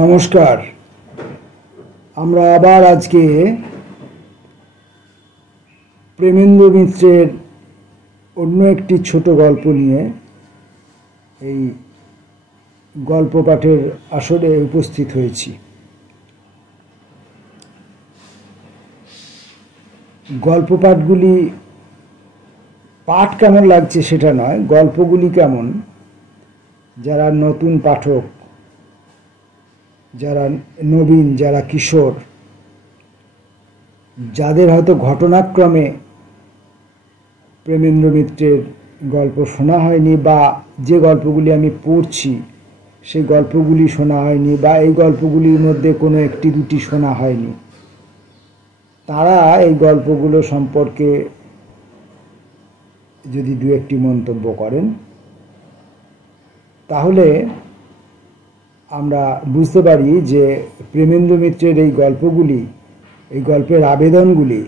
নমস্কার। আমরা আবার আজকে প্রেমেন্দ্র মিত্রের অন্য একটি ছোট গল্প নিয়ে এই গল্প পাঠের আসরে উপস্থিত হয়েছি। গল্প পাঠগুলি পাঠ কেমন লাগছে সেটা নয়, গল্পগুলি কেমন, যারা নতুন পাঠক, যারা নবীন, যারা কিশোর, যাদের হয়তো ঘটনাক্রমে প্রেমেন্দ্র মিত্রের গল্প শোনা হয়নি, বা যে গল্পগুলি আমি পড়ছি সেই গল্পগুলি শোনা হয়নি, বা এই গল্পগুলির মধ্যে কোনো একটি দুটি শোনা হয়নি, তারা এই গল্পগুলো সম্পর্কে যদি দু একটি মন্তব্য করেন তাহলে আমরা বুঝতে পারি যে প্রেমেন্দ্র মিত্রের এই গল্পগুলি, এই গল্পের আবেদনগুলি,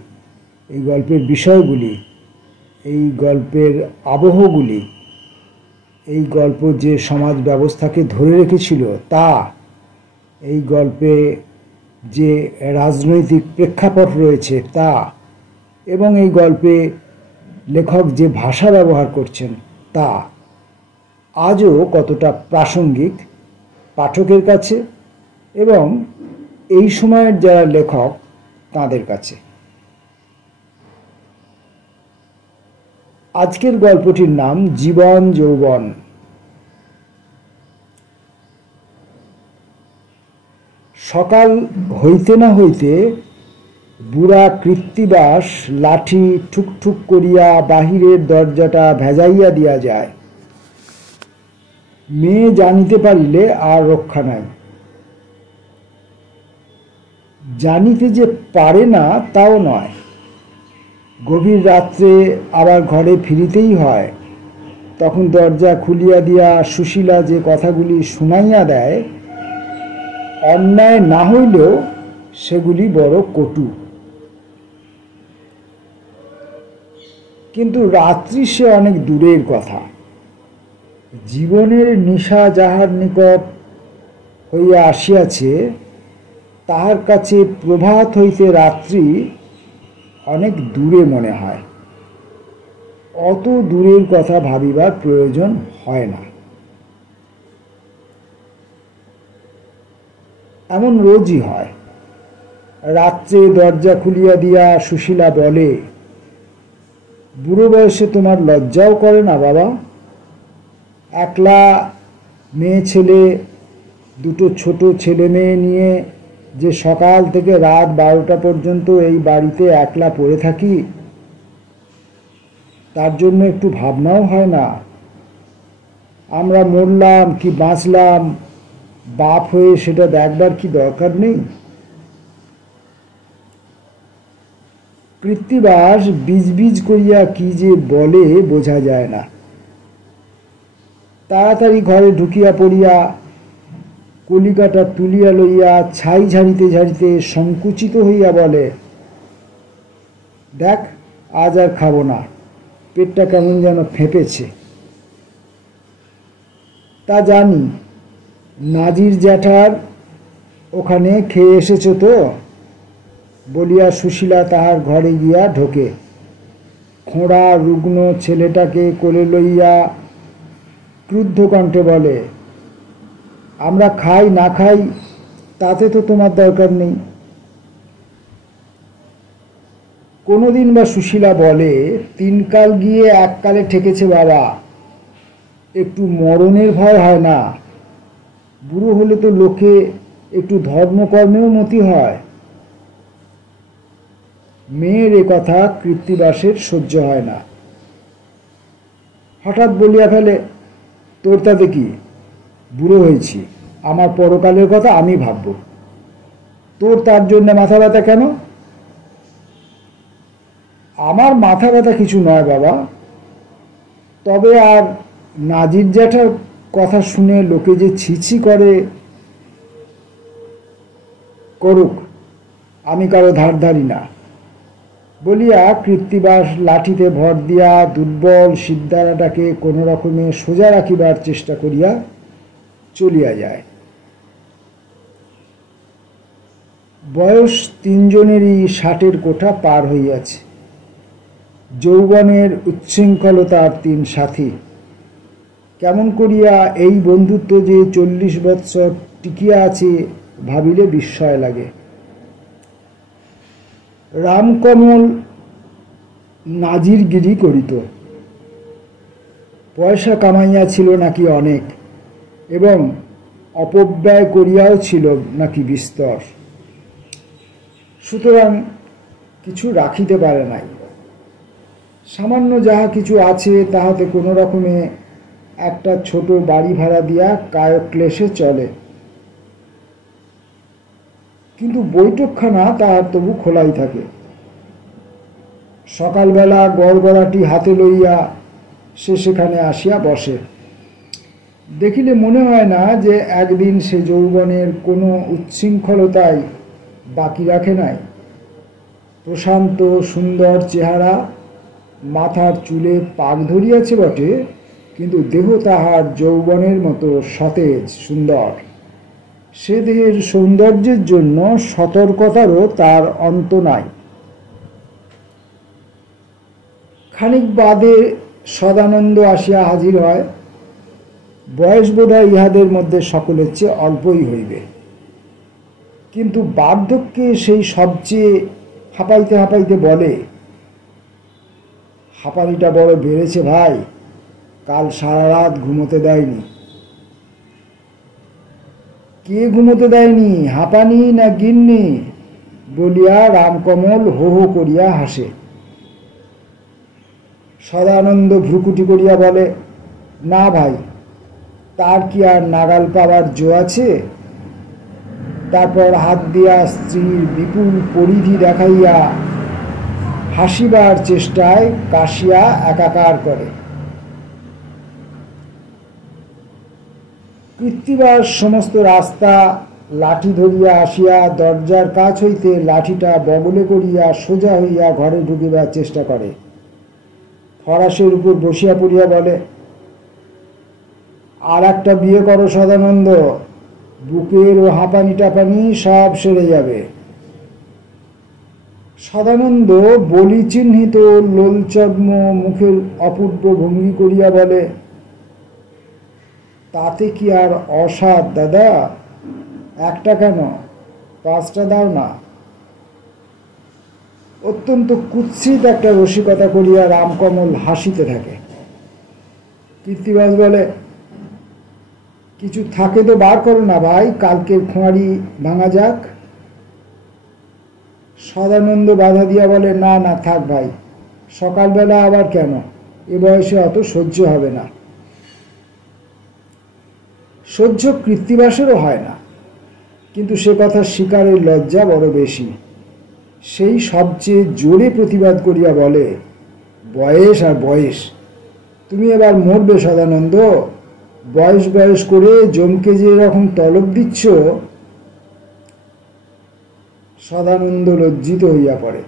এই গল্পের বিষয়গুলি, এই গল্পের আবহগুলি, এই গল্প যে সমাজ ব্যবস্থাকে ধরে রেখেছিল তা, এই গল্পে যে রাজনৈতিক প্রেক্ষাপট রয়েছে তা, এবং এই গল্পে লেখক যে ভাষা ব্যবহার করছেন তা আজও কতটা প্রাসঙ্গিক পাঠকের কাছে এবং এই সময়ের যারা লেখক তাদের কাছে। আজকের গল্পটির নাম জীবন যৌবন। সকাল হইতে না হইতে বুড়া কৃত্তিবাস লাঠি ঠুকঠুক করিয়া বাহিরের দরজাটা ভেজাইয়া দিয়া যায়। মেয়ে জানিতে পারিলে আর রক্ষা নাই। জানিতে যে পারে না তাও নয়, গভীর রাত্রে আবার ঘরে ফিরিতেই হয়, তখন দরজা খুলিয়া দিয়া সুশীলা যে কথাগুলি শুনাইয়া দেয়, অন্যায় না হইলেও সেগুলি বড় কটু। কিন্তু রাত্রি সে অনেক দূরের কথা। জীবনের নিশা যাহার নিকট হইয়া আসিয়াছে তাহার কাছে প্রভাত হইতে রাত্রি অনেক দূরে মনে হয়। অত দূরের কথা ভাবিবার প্রয়োজন হয় না। এমন রোজই হয়। রাত্রে দরজা খুলিয়া দিয়া সুশীলা বলে, বুড়ো বয়সে তোমার লজ্জাও করে না বাবা? একলা মেয়ে ছেলে, দুটো ছোট ছেলে মেয়ে নিয়ে যে সকাল থেকে রাত 12টা পর্যন্ত এই বাড়িতে একলা পড়ে থাকি, তার জন্য একটু ভাবনাও হয় না? আমরা মরলাম কি বাঁচলাম, বাপ হয়ে সেটা দেখবার কি দরকার নেই? কৃত্তিবাস বীজ করিয়া কি যে বলে বোঝা যায় না। তাড়াতাড়ি ঘরে ঢুকিয়া পড়িয়া কলিকাটা তুলিয়া লইয়া ছাই ঝাড়িতে ঝাড়িতে সংকুচিত হইয়া বলে, দেখ আজ আর খাবো না, পেটটা কেমন যেন ফেঁপেছে। তা জানি, নাজির জ্যাঠার ওখানে খেয়ে এসেছ তো, বলিয়া সুশীলা তাহার ঘরে গিয়া ঢোকে। খোঁড়া রুগ্ন ছেলেটাকে কোলে লইয়া ক্রুদ্ধ কণ্ঠে বলে, আমরা খাই না খাই তাতে তো তোমার দরকার নেই। কোনোদিন বা সুশীলা বলে, তিনকাল গিয়ে এককালে ঠেকেছে বাবা, একটু মরণের ভয় হয় না? বুড়ো হলে তো লোকে একটু ধর্মকর্মেও মতি হয়। মেয়ের এ কথা কৃত্তিবাসের সহ্য হয় না। হঠাৎ বলিয়া ফেলে, তোর তাতে কি, বুড়ো হয়েছি, আমার পরকালের কথা আমি ভাবব, তোর তার জন্য মাথা ব্যথা কেন? আমার মাথা ব্যথা কিছু নয় বাবা, তবে আর নাজির জ্যাঠার কথা শুনে লোকে যে ছিছি করে, করুক, আমি কারো ধার ধারি না, বলিয়া কৃত্তিবাস লাঠিতে ভর দিয়া দুর্বল সিদ্ধারাটাকে কোনো রকমে সোজা রাখিবার চেষ্টা করিয়া চলিয়া যায়। বয়স তিনজনেরই 60-এর কোঠা পার হইয়াছে। যৌবনের উচ্ছৃঙ্খলতার তিন সাথী। কেমন করিয়া এই বন্ধুত্ব যে 40 বৎসর টিকিয়া আছে ভাবিলে বিস্ময় লাগে। রামকমল নাজিরগিরি করিত। পয়সা কামাইয়াছিল নাকি অনেক, এবং অপব্যয় করিয়াও ছিল নাকি বিস্তর। সুতরাং কিছু রাখিতে পারে নাই। সামান্য যাহা কিছু আছে তাহাতে কোনো রকমে একটা ছোট বাড়ি ভাড়া দিয়া কায়ক্লেশে চলে। কিন্তু বৈঠকখানা তাহার তবু খোলাই থাকে। সকালবেলা গড়গড়াটি হাতে লইয়া সে সেখানে আসিয়া বসে। দেখিলে মনে হয় না যে একদিন সে যৌবনের কোনো উচ্ছৃঙ্খলতাই বাকি রাখে নাই। প্রশান্ত সুন্দর চেহারা, মাথার চুলে পাক ধরিয়াছে বটে, কিন্তু দেহ তাহার যৌবনের মতো সতেজ সুন্দর। সে দেহের সৌন্দর্যের জন্য সতর্কতারও তার অন্ত নাই। খানিক বাদে সদানন্দ আসিয়া হাজির হয়। বয়স বোধহয় ইহাদের মধ্যে সকলের চেয়ে অল্পই হইবে, কিন্তু বার্ধক্যে সেই সবচেয়ে হাঁপাইতে হাঁপাইতে বলে, হাঁপানিটা বড় বেড়েছে ভাই, কাল সারা রাত ঘুমোতে দেয়নি। কে ঘুমোতে দেয়নি, হাঁপানি না গিন্নি? বলিয়া রামকমল হো হো করিয়া হাসে। সদানন্দ ভ্রুকুটি করিয়া বলে, না ভাই, তার কি আর নাগাল পাওয়ার জো আছে? তারপর হাত দিয়া স্ত্রীর বিপুল পরিধি দেখাইয়া হাসিবার চেষ্টায় কাশিয়া একাকার করে। কৃত্তিবাস সমস্ত রাস্তা লাঠি ধরিয়া আসিয়া দরজার কাছ হইতে লাঠিটা বগলে করিয়া সোজা হইয়া ঘরে ঢুকিবার চেষ্টা করে। ফরাসের উপর বসিয়া পড়িয়া বলে, আর একটা বিয়ে করো সদানন্দ, বুকের ও হাঁপানি টাপানি সব সেরে যাবে। সদানন্দ বলি চিহ্নিত লোলচগ্ন মুখের অপূর্ব ভঙ্গি করিয়া বলে, তাতে কি আর অসাধ দাদা? একটা কেন, 5টা দাও না। অত্যন্ত কুৎসিত একটা রসিকতা করিয়া রামকমল হাসিতে থাকে। কৃত্তিবাস বলে, কিছু থাকে তো বার করো না ভাই, কালকের খোঁয়ারি ভাঙা যাক। সদানন্দ বাধা দিয়া বলে, না না থাক ভাই, সকালবেলা আবার কেন, এ বয়সে অত সহ্য হবে না। সহ্য কৃত্তিবাসেরও হয় না, কিন্তু সে কথা স্বীকারের লজ্জা বড় বেশি। সেই সবচেয়ে জোরে প্রতিবাদ করিয়া বলে, বয়স আর বয়স, তুমি এবার মরবে সদানন্দ। বয়স বয়স করে জমকে যে এরকম তলব দিচ্ছ। সদানন্দ লজ্জিত হইয়া পড়ে,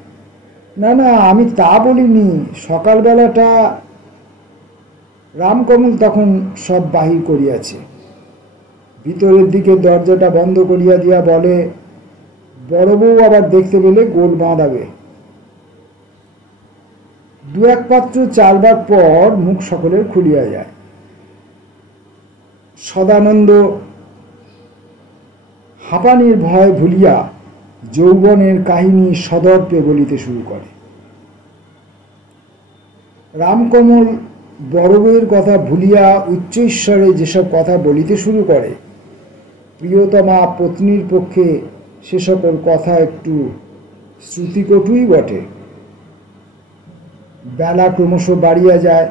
না না, আমি তা বলিনি, সকালবেলাটা। রামকমল তখন সব বাহির করিয়াছে। ভিতরের দিকে দরজাটা বন্ধ করিয়া দিয়া বলে, বড় বউ আবার দেখতে পেলে গোল বাঁধাবে। 2-1 পাত্র চালবার পর মুখ সকলের খুলিয়া যায়। সদানন্দ হাঁপানির ভয় ভুলিয়া যৌবনের কাহিনী সদর্পে বলিতে শুরু করে। রামকমল বড় বউয়ের কথা ভুলিয়া উচ্চৈঃস্বরে যেসব কথা বলিতে শুরু করে, প্রিয়তমা পত্নীর পক্ষে সে সকল কথা একটু শ্রুতিকটুই বটে। বেলা ক্রমশ বাড়িয়া যায়।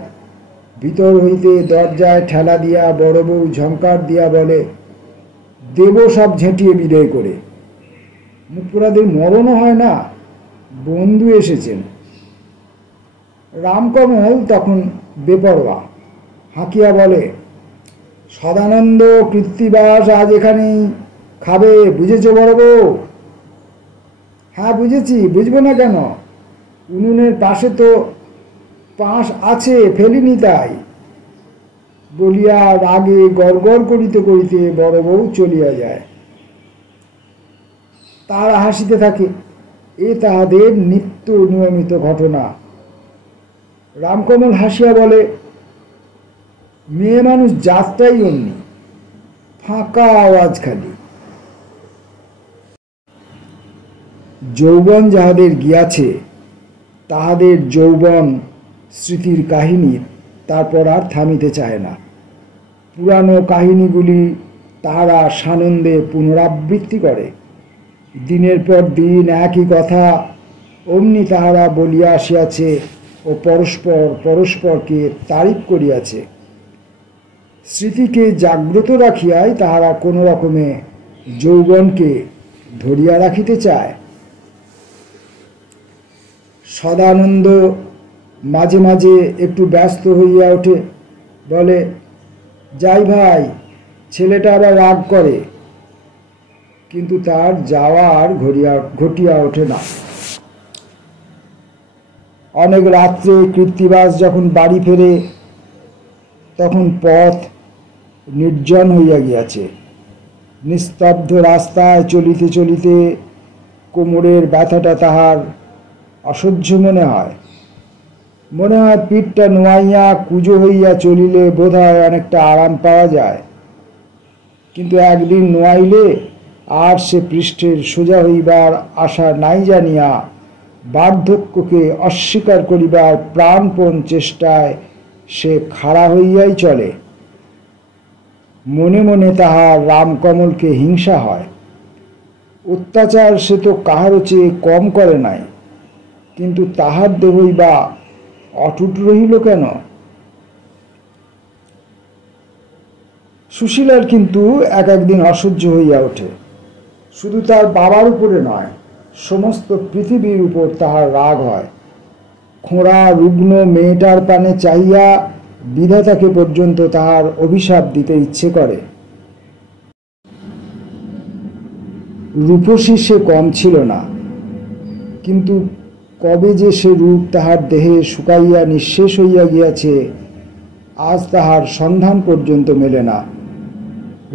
ভিতর হইতে দরজায় ঠেলা দিয়া বড় বউ ঝংকার দিয়া বলে, দেব সব ঝেঁটিয়ে বিদায় করে। মুখপোড়াদের মরণও হয় না, বন্ধু এসেছেন। রামকমল তখন বেপরোয়া হাঁকিয়া বলে, সদানন্দ কৃত্তিবাস আজ এখানেই খাবে, বুঝেছ বড় বউ? হ্যাঁ বুঝেছি, বুঝবো না কেন, উনুনের পাশে তো পাঁশ আছে, ফেলিনি তাই। বলিয়া রাগে গড়গড় করিতে করিতে বড় বউ চলিয়া যায়। তারা হাসিতে থাকে। এ তাহাদের নিত্য নিয়মিত ঘটনা। রামকমল হাসিয়া বলে, মেয়ে মানুষ জাতটাই অমনি, ফাঁকা আওয়াজ খালি। যৌবন যাহাদের গিয়াছে তাহাদের যৌবন স্মৃতির কাহিনী তারপর আর থামিতে চায় না। পুরানো কাহিনীগুলি তাহারা সানন্দে পুনরাবৃত্তি করে। দিনের পর দিন একই কথা অমনি তাহারা বলিয়া আসিয়াছে ও পরস্পর পরস্পরকে তারিফ করিয়াছে। স্মৃতিকে জাগ্রত রাখিয়াই তাহারা কোনো রকমে যৌবনকে ধরিয়া রাখিতে চায়। সদানন্দ মাঝে মাঝে একটু ব্যস্ত হইয়া ওঠে, বলে, যাই ভাই, ছেলেটা আবার রাগ করে। কিন্তু তার যাওয়ার ঘটিয়া ওঠে না। অনেক রাত্রে কৃত্তিবাস যখন বাড়ি ফেরে তখন পথ নির্জন হইয়া গিয়াছে। নিস্তব্ধ রাস্তায় চলিতে চলিতে কোমরের ব্যথাটা তাহার অসহ্য মনে হয়। পিঠটা নোয়াইয়া কুজো হইয়া চলিলে বোধহয় অনেকটা আরাম পাওয়া যায়। কিন্তু একদিন নোয়াইলে আর সে পৃষ্ঠের সোজা হইবার আশা নাই জানিয়া বার্ধক্যকে অস্বীকার করিবার প্রাণপণ চেষ্টায় সে খাড়া হইয়াই চলে। মনে মনে তাহার রামকমলকে হিংসা হয়। অত্যাচার সে তো কাহারও চেয়ে কম করে নাই, কিন্তু তাহার দেহই বা অটুট রহিল কেন? সুশীলার কিন্তু একদিন অসহ্য হইয়া ওঠে। শুধু তার বাবার উপরে নয়, সমস্ত পৃথিবীর উপর তাহার রাগ হয়। খোঁড়া রুগ্ন মেয়েটার পানে চাহিয়া বিধাতাকে পর্যন্ত তাহার অভিশাপ দিতে ইচ্ছে করে। রূপসী সে কম ছিল না, কিন্তু কবে যে সে রূপ তাহার দেহে শুকাইয়া নিঃশেষ হইয়া গিয়াছে আজ তাহার সন্ধান পর্যন্ত মেলে না।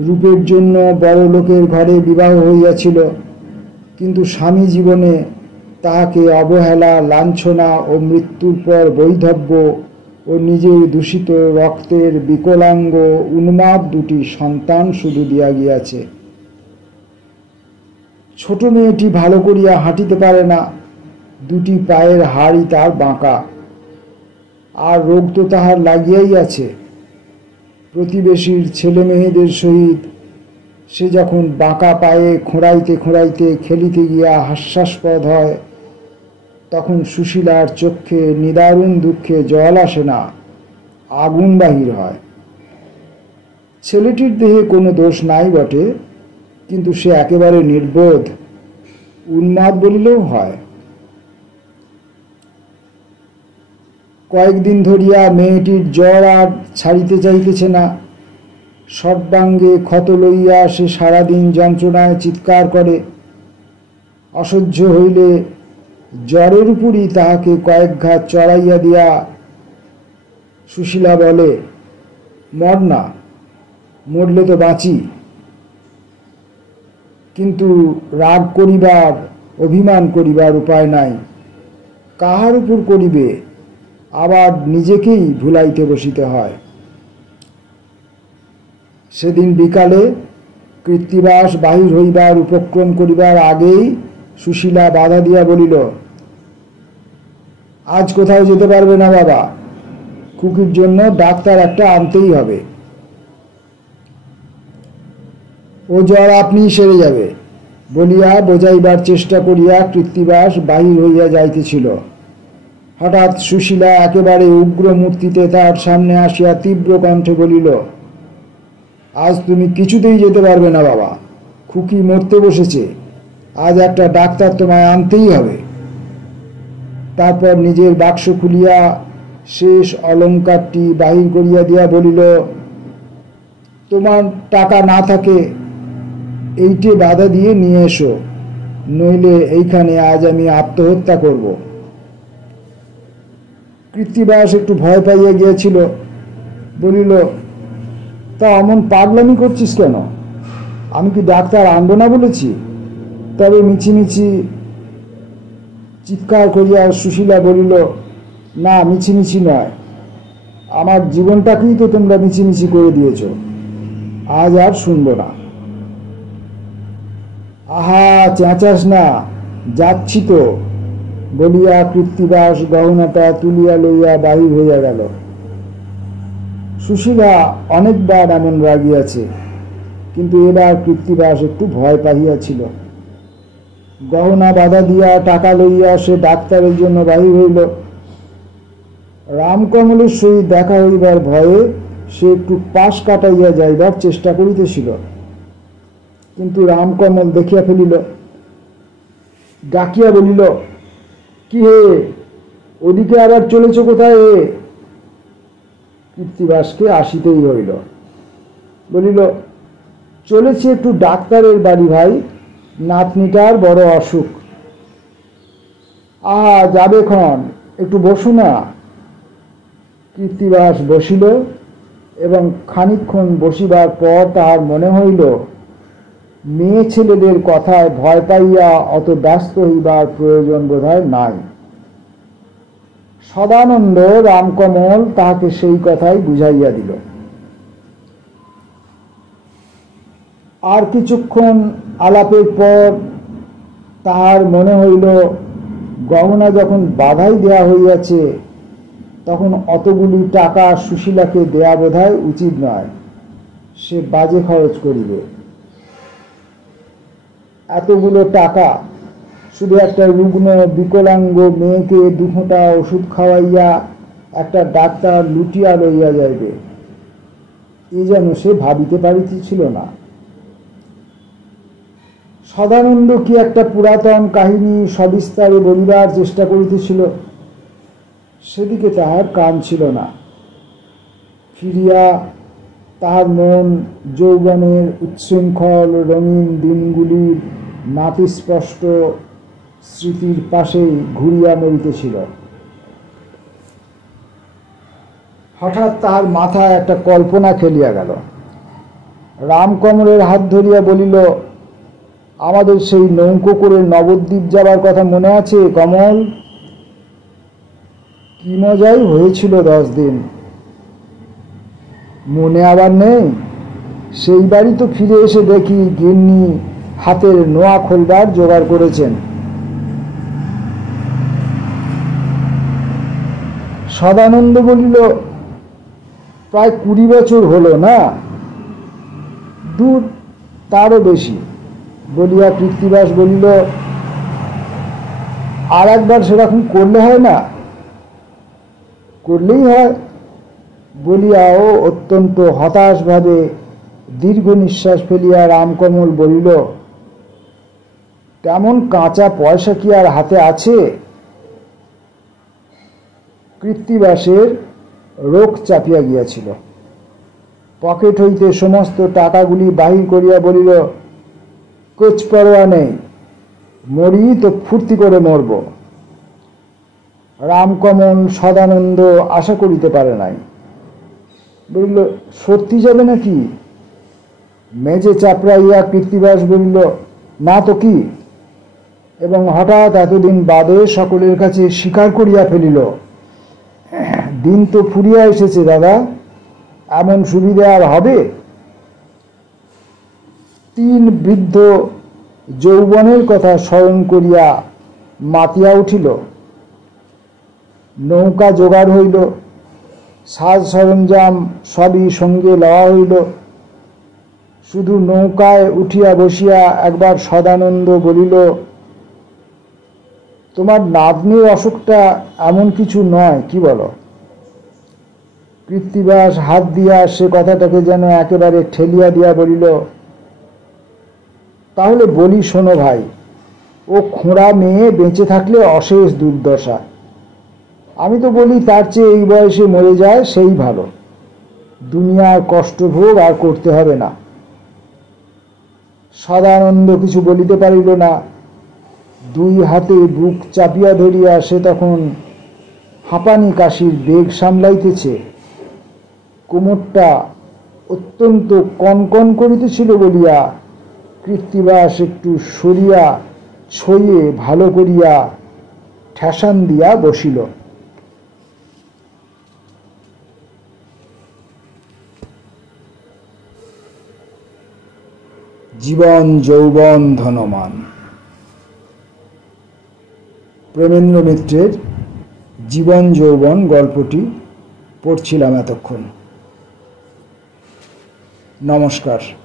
রূপের জন্য বড় লোকের ঘরে বিবাহ হইয়াছিল, কিন্তু স্বামী জীবনে তাহাকে অবহেলা, লাঞ্ছনা ও মৃত্যুর পর বৈধব্য ও নিজের দূষিত রক্তের বিকলাঙ্গ উন্মাদ দুটি সন্তান শুধু দিয়া গিয়াছে। ছোট মেয়েটি ভালো করিয়া হাঁটিতে পারে না, দুটি পায়ের হাড়ই তার বাঁকা। আর রোগ তো তাহার লাগিয়াই আছে। প্রতিবেশীর ছেলে মেয়েদের সহিত সে যখন বাঁকা পায়ে খোঁড়াইতে খোঁড়াইতে খেলিতে গিয়া হাস্যাস্পদ হয়, তখন সুশীলার চক্ষে নিদারুণ দুঃখে জল আসে না, আগুন বাহির হয়। ছেলেটির দেহে কোনো দোষ নাই বটে, কিন্তু সে একেবারে নির্বোধ, উন্মাদ বলিলেও হয়। কয়েকদিন ধরিয়া মেয়েটির জ্বর আর ছাড়িতে চাইতেছে না। সর্বাঙ্গে ক্ষত লইয়া সে সারাদিন যন্ত্রণায় চিৎকার করে। অসহ্য হইলে জ্বরের উপরই তাহাকে কয়েক ঘাত চড়াইয়া দিয়া সুশীলা বলে, মর না, মরলে তো বাঁচি। কিন্তু রাগ করিবার, অভিমান করিবার উপায় নাই। কাহার উপর করিবে, আবার নিজেকেই ভুলাইতে বসিতে হয়। সেদিন বিকালে কৃত্তিবাস বাহির হইবার উপক্রম করিবার আগেই সুশীলা বাধা দিয়া বলিল, আজ কোথাও যেতে পারবে না বাবা, খুকির জন্য ডাক্তার একটা আনতেই হবে। ও জ্বর আপনিই সেরে যাবে বলিয়া বোঝাইবার চেষ্টা করিয়া কৃত্তিবাস বাহির হইয়া যাইতেছিল। হঠাৎ সুশীলা একেবারে উগ্র মূর্তিতে তার সামনে আসিয়া তীব্র কণ্ঠে বলিল, আজ তুমি কিছুতেই যেতে পারবে না বাবা, খুকি মরতে বসেছে, আজ একটা ডাক্তার তোমায় আনতেই হবে। তারপর নিজের বাক্স খুলিয়া শেষ অলঙ্কারটি বাহির করিয়া দিয়া বলিল, তোমার টাকা না থাকে এইটে বাধা দিয়ে নিয়ে এসো, নইলে এইখানে আজ আমি আত্মহত্যা করব। কৃত্তিবাস একটু ভয় পাইয়া গিয়েছিল, বলিল, তা অমন পাগলামি করছিস কেন? আমি কি ডাক্তার আনবো না বলেছি? তবে মিছিমিছি চিৎকার করিয়া সুশীলা বলিল, না, মিছিমিছি নয়, আমার জীবনটাকেই তো তোমরা মিছিমিছি করে দিয়েছ, আজ আর শুনব না। আহা, চেঁচাস না, যাচ্ছি তো, বলিয়া কৃত্তিবাস গহনাটা তুলিয়া লইয়া বাহির হইয়া গেল। সুশীলা অনেকবার এমন রাগিয়াছে, কিন্তু এবার কৃত্তিবাস একটু ভয় পাইয়াছিল। গহনা বাধা দিয়া টাকা লইয়া সে ডাক্তারের জন্য বাহির হইল। রামকমলের সহিত দেখা হইবার ভয়ে সে একটু পাশ কাটাইয়া যাইবার চেষ্টা করিতেছিল, কিন্তু রামকমল দেখিয়া ফেলিল। ডাকিয়া বলিল, কি হে, ওদিকে আবার চলেছ কোথায়? কৃত্তিবাসকে আসিতেই হইল। বলিল, চলেছি একটু ডাক্তারের বাড়ি ভাই, নাতনিটার বড় অসুখ। যাবে ক্ষণ, একটু বসো না। কৃত্তিবাস বসিল এবং খানিকক্ষণ বসিবার পর তাহার মনে হইল মেয়ে ছেলেদের কথায় ভয় পাইয়া অত ব্যস্ত হইবার প্রয়োজন বোধহয় নাই। সদানন্দ রামকমল তাহাকে সেই কথাই বুঝাইয়া দিল। আর কিছুক্ষণ আলাপের পর তাহার মনে হইল গহনা যখন বাধাই দেয়া হইয়াছে, তখন অতগুলি টাকা সুশীলাকে দেয়া বোধহয় উচিত নয়, সে বাজে খরচ করিবে। এতগুলো টাকা শুধু একটা রুগ্ন বিকলাঙ্গ মেয়েকে 2 ফোঁটা ওষুধ খাওয়াইয়া একটা ডাক্তার লুটিয়া লইয়া যাইবে, এ যেন সে ভাবিতে পারিতেছিল না। সদানন্দ কি একটা পুরাতন কাহিনী সবিস্তারে বলিবার চেষ্টা করিতেছিল, সেদিকে তাহার কান ছিল না। ফিরিয়া তাহার মন যৌবনের উচ্ছৃঙ্খল রঙিন দিনগুলির নাতিস্পষ্ট স্মৃতির পাশেই ঘুরিয়া মরিতেছিল। হঠাৎ তাহার মাথায় একটা কল্পনা খেলিয়া গেল। রামকমলের হাত ধরিয়া বলিল, আমাদের সেই নৌকো করে নবদ্বীপ যাবার কথা মনে আছে কমল? কি মজাই হয়েছিল 10 দিন, মনে আবার নেই? সেই বাড়ি তো ফিরে এসে দেখি গিন্নি হাতের নোয়া খোলবার জোগাড় করেছেন। সদানন্দ বলিল, প্রায় 20 বছর হলো না? দূর, তারও বেশি, বলিয়া কৃত্তিবাস বলিল, আর একবার সেরকম করলে হয় না? করলেই হয়, বলিয়াও অত্যন্ত হতাশভাবে দীর্ঘ নিঃশ্বাস ফেলিয়া রামকমল বলিল, তেমন কাঁচা পয়সা কি আর হাতে আছে? কৃত্তিবাসের রোগ চাপিয়া গিয়াছিল। পকেট হইতে সমস্ত টাকাগুলি বাহির করিয়া বলিল, কোচ পরোয়া নেই, মরি তো ফুর্তি করে মরব। রামকমল সদানন্দ আশা করিতে পারে নাই। বলিল, সত্যি যাবে নাকি? মেজে চাপড়াইয়া কৃত্তিবাস বলিল, না তো কি? এবং হঠাৎ এতদিন বাদে সকলের কাছে স্বীকার করিয়া ফেলিল, দিন তো ফুরিয়া এসেছে দাদা, এমন সুবিধা আর হবে? 3 বৃদ্ধ যৌবনের কথা স্মরণ করিয়া মাতিয়া উঠিল। নৌকা জোগাড় হইল, সাজ সরঞ্জাম সবই সঙ্গে লওয়া হইল। শুধু নৌকায় উঠিয়া বসিয়া একবার সদানন্দ বলিল, তোমার নাতনির অসুখটা এমন কিছু নয়, কি বলো? কৃত্তিবাস হাত দিয়া সে কথাটাকে যেন একেবারে ঠেলিয়া দিয়া বলিল, তাহলে বলি শোনো ভাই, ও খোঁড়া মেয়ে বেঁচে থাকলে অশেষ দুর্দশা। আমি তো বলি তার চেয়ে এই বয়সে মরে যায় সেই ভালো, দুনিয়ার কষ্টভোগ আর করতে হবে না। সদানন্দ কিছু বলিতে পারিল না। 2 হাতে বুক চাপিয়া ধরিয়া সে তখন হাঁপানি কাশির বেগ সামলাইতেছে। কোমরটা অত্যন্ত কনকন করিতেছিল বলিয়া কৃত্তিবাস একটু সরিয়া ছইয়ে ভালো করিয়া ঠেসান দিয়া বসিল। জীবন যৌবন ধনমান। প্রেমেন্দ্র মিত্রের জীবন যৌবন গল্পটি পড়ছিলাম এতক্ষণ। নমস্কার।